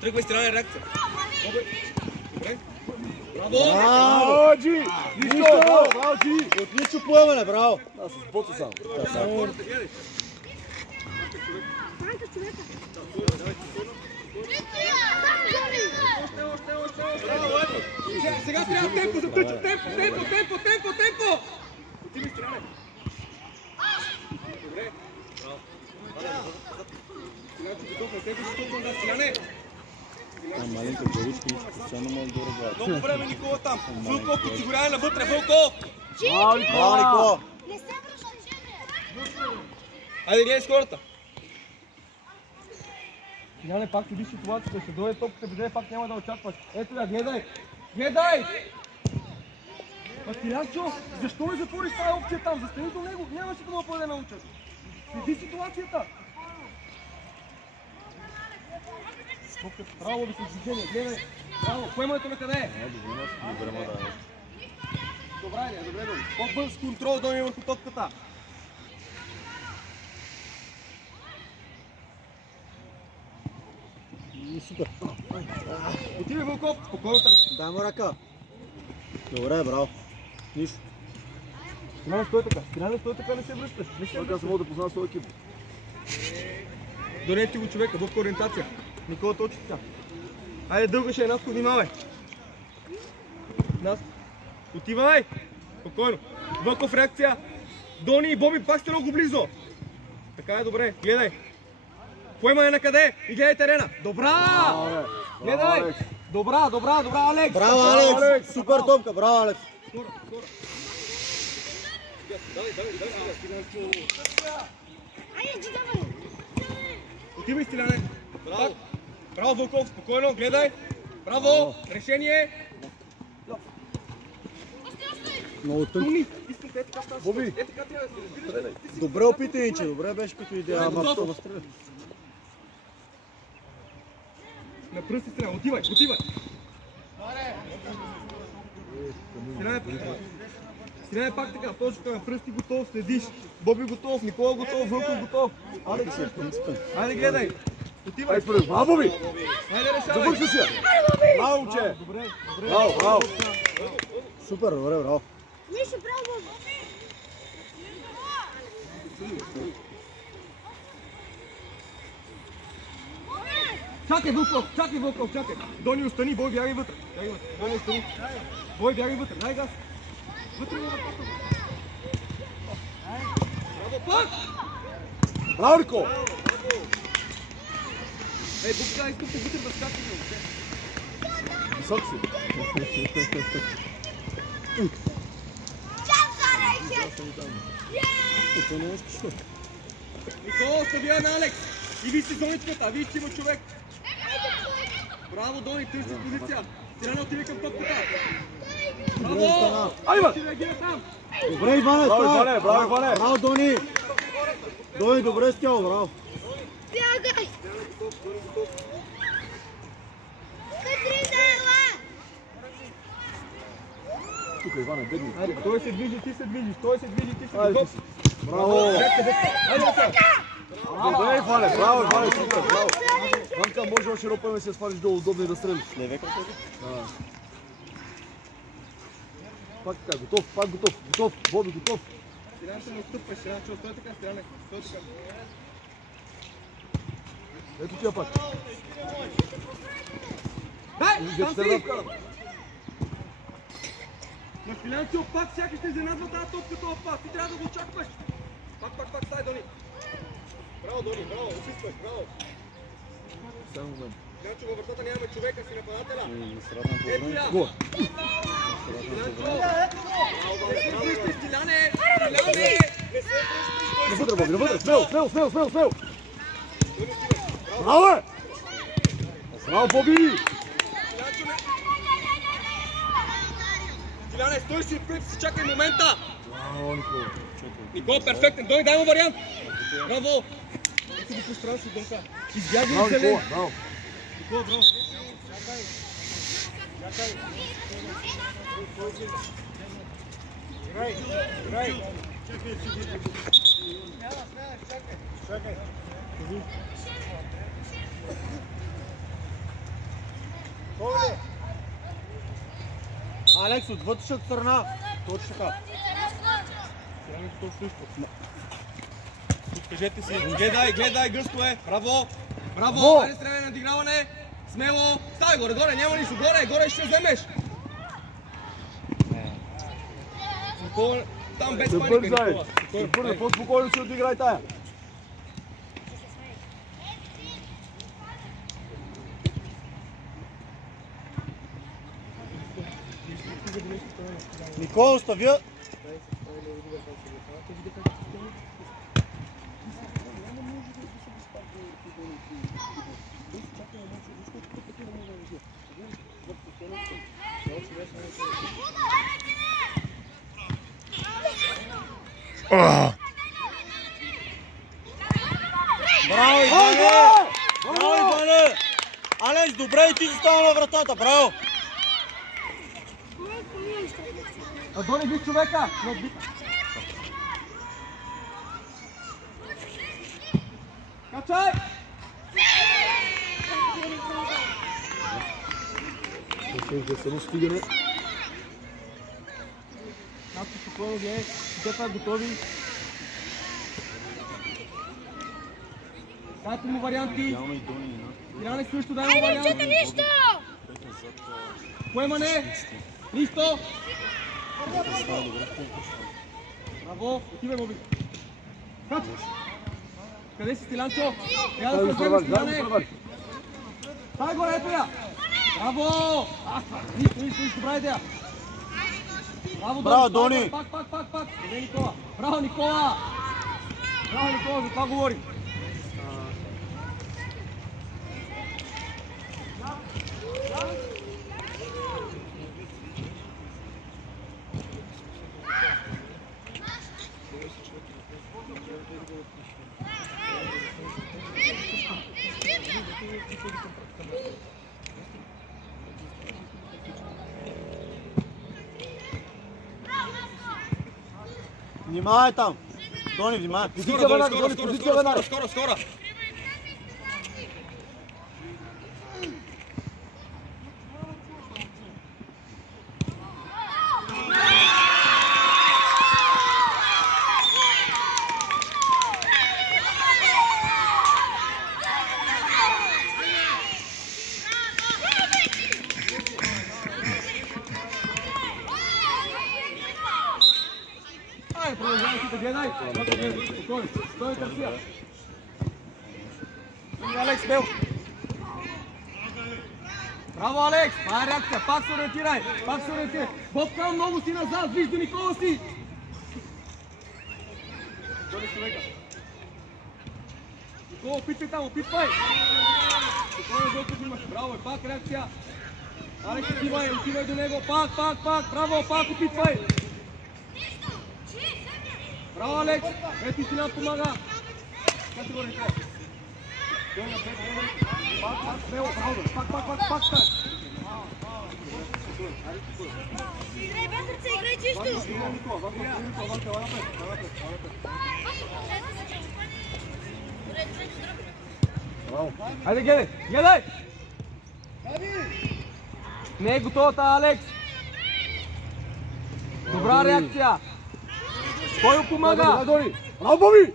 Тръгва изстрелна реакция. Добре. Браво! Браво, Джи! Нищо! Браво, Джи! Отлично поемане, браво! Аз с бота само. Сега трябва темпо за тъча. Темпо! Отиви стреляне. Добре. Браво. Сега че готов на темпо, защото да стреляне. Маленка главичка, постоянно може да разгледа. Много време Никола там. Вълков подсигурява навътре. Вълков! Браво, Никола! Не се връща, Айде гледай с хората. Яне, пак ти виж ситуацията, ще дойде топката, беже, пак няма да очакваш. Ето я, гледай! Гледай! Пастилянчо, защо не затвориш тази опция там? Застани до него, нямаше да му поде научат. Следи ситуацията! Топката, право да се движение, гледай! Браво, поемането на къде е? Добре, Дони. По-бърз контрол, Дони, върху топката. Супер. Отивай, Вълков, спокойно търси. Дай му ръка. Добре, браво. Нищо. Стиляне, стой така, не се връщаш. Така се мога да познава своя екип. Донете го човека, в ориентация. Никола точи така. Айде, дълга ще е, Наско, внимавай. Нас. Отивай. Спокойно. Вълков реакция. Дони и Боби пак сте много близо. Така е, добре. Гледай. Поемане на къде? И гледай терена. Добра! Гледай! Добра, Алекс! Браво, Алекс! Супер топка, браво, Алекс! Айде, Джи, давай! Отивай, Стиляне. Браво. Браво, Вълков. Спокойно, гледай. Браво. Решение. Много тънко. Искате така в тази. Боби! Така трябва да се разбираш. Добре опитай, че добре беше като идея. Ама то настреля. На пръсти Стиляне. Отивай. Стиляне пак така. Точка на пръсти готов. Следиш. Боби готов. Никола готов. Вълков готов. Алекс е принципен. Айде, гледай. Отивай. Браво, Боби! Айде, решавай. Завърши се! Браво, момче! Добре. Браво! Супер, добре, браво. Нищо, право! Чакай, Вълков, чакай. Дони, остани, Бой, бягай вътре. Дони, остани. Бой, бягай вътре, дай газ. Вътре на ръката. Браво, пак! Браво, Нико! Ей, Букка, искам те вътре да скачи. Висок си. Никола, оставя на Алекс. И вижте зоничката, вижте има човек. Браво, Дони, търси позиция. Стиляне, отиде към топката. Браво! Айва! Ще реагира там. Добре, Иване, Браво, Иване! Браво, Дони! Дони, добре с тяло, браво. Бягай! Катрина! Тук, Иване, бедни. Айде, той се движи, ти се движиш. Айде, Готов. Браво! Айде, Добре, Иване, браво, супер, браво! Ванка, може още едно пъме се свалиш долу удобно и да стрелиш. Леве кръка. Пак така, готов, Боби, готов. Стиляне се не отстъпваш, Стиляне, стой така, Стиляне, стой така. Ето тия пак. Дай, там Ще си! да вкарам. На Стилянчо пак сякаш ще изненадва тази топка този пас. Ти трябва да го очакваш. Пак, стай, Дони. Браво, Дони, браво, очистваш, браво. Само момент. Стилянчо, във вратата нямаме човека си нападателя. Средна по Ето време. я. Гол. Стилянчо, не се връщай, Стиляне. Не се връщай. Навътре, Боби, навътре. Смело. Браво, бе! Браво, Боби! Стиляне, стой си отпред, си чакай момента. Браво, Никола. Никола, перфектен. Дони, дай му вариант. Браво. Ти го постранаш от дънка. Избягай Браво, от зелен. Никола, браво. Никола, браво. Играй. Чакай. Алекс, от вътрешната страна. Точно така. Кажете си, гледай, гъсто е. Браво, айде стреляне, надиграване. Смело, ставай горе, няма нищо, горе ще вземеш. Там без паника. Не бързай, по-спокойно си отиграй тая. Никола, оставя. Браво, Иване! Браво, Иване! Алекс, добре и ти си става на вратата, браво! Дони, виж човека! Качай! Само стигане. Нашето спокойно гледай, децата готови. Дайте му варианти. Яне също дай му варианти. Айде, нищо! Поемане! Нищо! Браво! Отивай, Боби! Кач! Къде си, Стилянчо? Трябва да се вземеш, Стиляне! Тай горе, ето я! Браво! Нищо, добра идея! Браво, Дони! Пак! Добре, Никола! Браво, Никола! За това говорим! Внимавай там! Дони, внимавай! Скоро! Гледай! Спокойно! Стой, Гарсия! Алекс, бел! Браво, Алекс! Това е реакция! Пак се ориентирай! Бобка, много си назад! Виж до Никола си! Доли човека! Никола, опитвай там, опитвай! Спокойно, докато имаш! Браво, пак реакция! Алекс, отивай до него! Пак! Браво, пак опитвай! Браво, Алекс! Ето и Стилян помага! Кати го ръка! Пак, смело, браво! Пак! Играй без сърце, играй чисто! Хайде, гледай! Не е готова тази, Алекс! Добра реакция! Кой помага? Дони! Браво, Боби!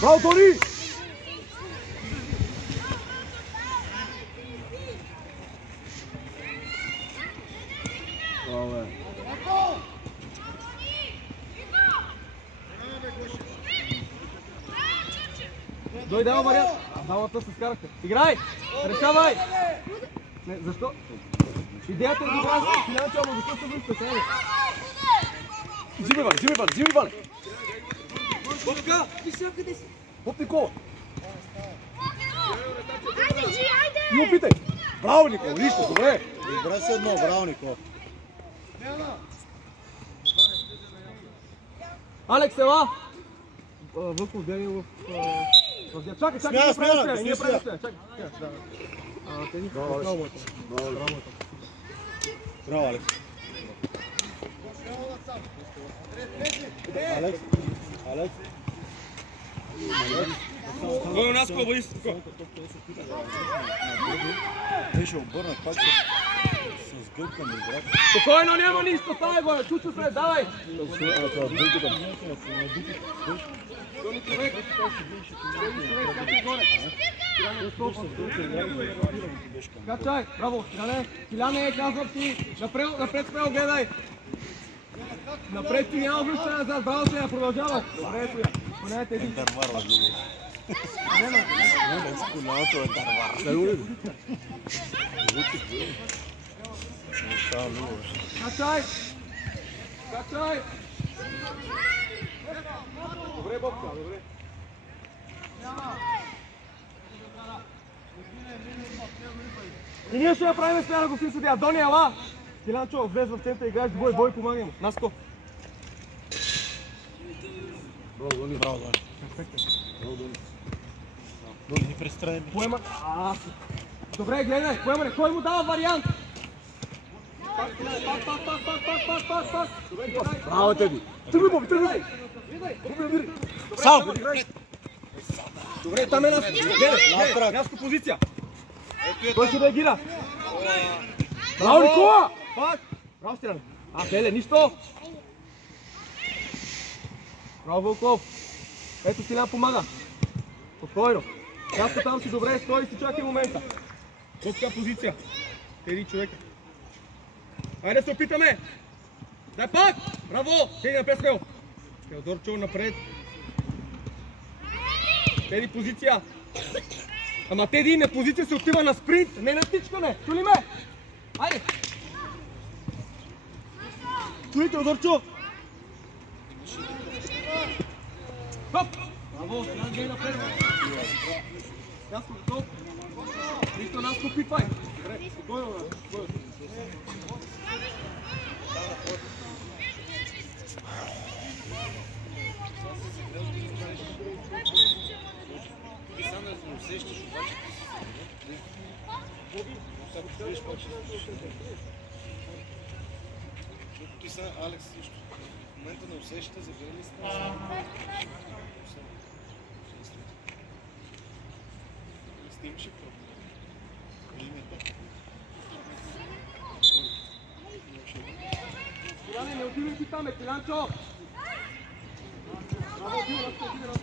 Браво, Дони! Браво, Дой, дава вариант. Двамата се скарахте. Играй! Решавай! Не, защо? Идеята е добра, Стилянчо, ама защо се връща сега? Взимай, Иване! Бобка! Ти си къде си? Хоп, Никола! Айде, Джи, айде! И опитай! Браво, Никола, нищо, добре! Добре се едно, браво, Никола! Алекс, ела! Вълков, гледай в... Чакай, Смяна, ние правим чакай. Тези браво. Браво, Алекс! Алекс! Кой у нас кой бъде? Беше обърнат пак с Спокойно, няма нищо, ставай го, чучо се, давай! Качай, браво, Киляне, казвам ти, напред спрямо, гледай! Напред ти няма връщане назад, браво Силяне, продължава! Добре, Силяне, понеете един. Качай! Качай! Добре, Бобка, добре. И ние ще направим смяна, господин съдия. Дони, ела! Килянчо, влез в центъра, играеш бой, бой, помагай му. Наско. Браво, Дони. Браво, Дони. Дони, ни престрани. Поема... Добре, гледай, поемане. Кой му дава вариант? Пак. Добре, гледай. Браво, Теди. Тръгвай, Боби, тръгвай. Сам! Добре, там е Наско. Гледай, Наско позиция. Той ще реагира. Браво, Никола! Пак! Браво, Стиляне. Беле, нищо! Браво, Вълков. Ето Стилян помага. Спокойно. Наско там си добре, стой и си чакай момента. Топка позиция. Теди човека. Айде да се опитаме! Дай пак! Браво! Теди напред с него. Теодорчо напред. Теди позиция. Ама Теди на позиция се отива на спринт, не на тичкане. Чули ме? Айде! Чули, Теодорчо! Хоп! Браво! Стилян гей напред. Наско готов. Нищо Наско пипай. Добре, спокойно, спокойно. Ти са, Алекс, също. В момента не усещате за гледане сте. Снимче Киляне, не отивай питаме, Килянчо! Браво, отивай на 100.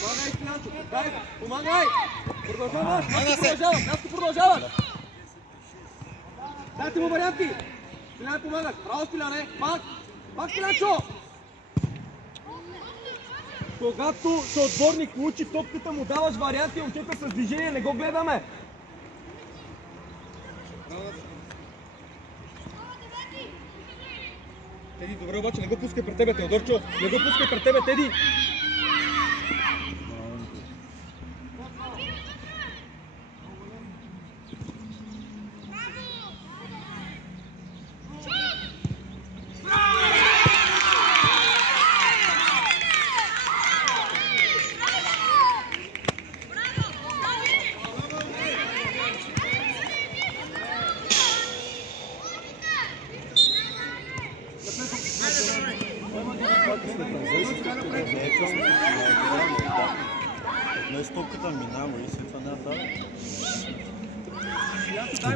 Помагай, Килянчо, дай, помагай! Продължаваш, Наско продължава! Дайте му варианти! Стиляне помагаш, браво Стиляне, пак Килянчо! Когато съотборник получи топката, му даваш варианти, момчета с движение, не го гледаме! Теди, добре, обаче не го пускай пред тебе, Теодорчо! Не го пускай пред тебе, Теди! Днес топката минава и след това не дава.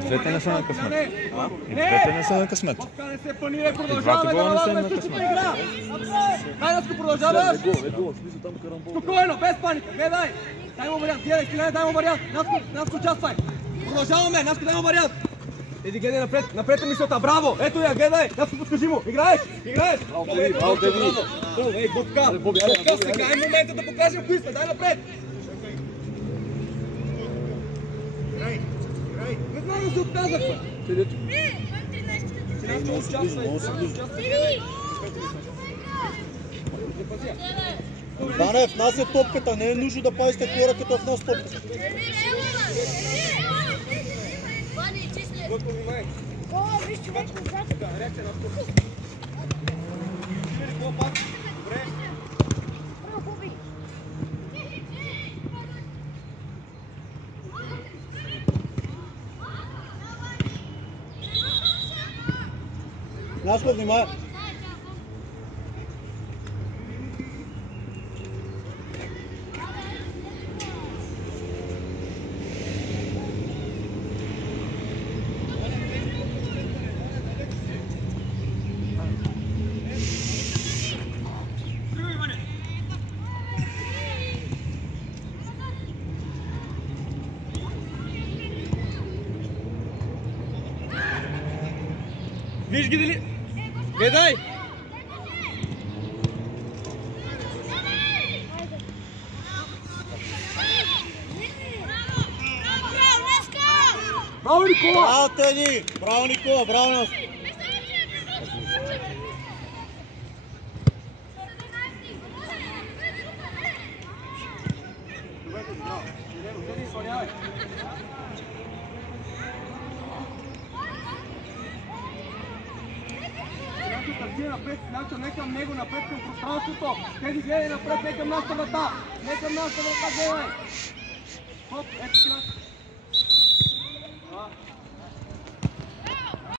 Двете не са на късмет. Двете не са на късмет. Не се панира, продължаваме да налагаме същата игра! Дай, Наско, продължаваш! Спокойно, без паника, гледай! Дай му вариант, гледай, Стиляне, дай му вариант! Наско, участвай! Продължаваме, Наско, дай му вариант! Еди, гледай напред, напред е мисълта, браво! Ето я, гледай! Наско, подскажи му, играеш! Браво, Теди! Ей, Бобка, сега е момента да покажем кои сте, дай напред! Веднага се отказахме! Банев, нас е топката, не е нужно да пазите хора като в нас топката. Наско, внимай! Виж ги дали... Гледай! Браво, Никола! Браво, Теди! Браво, Никола! Браво, нас! Начо, не към него, напред към пространството. Тези гледай напред, не към нашата врата. Не към нашата врата, гледай. Хоп, ето си.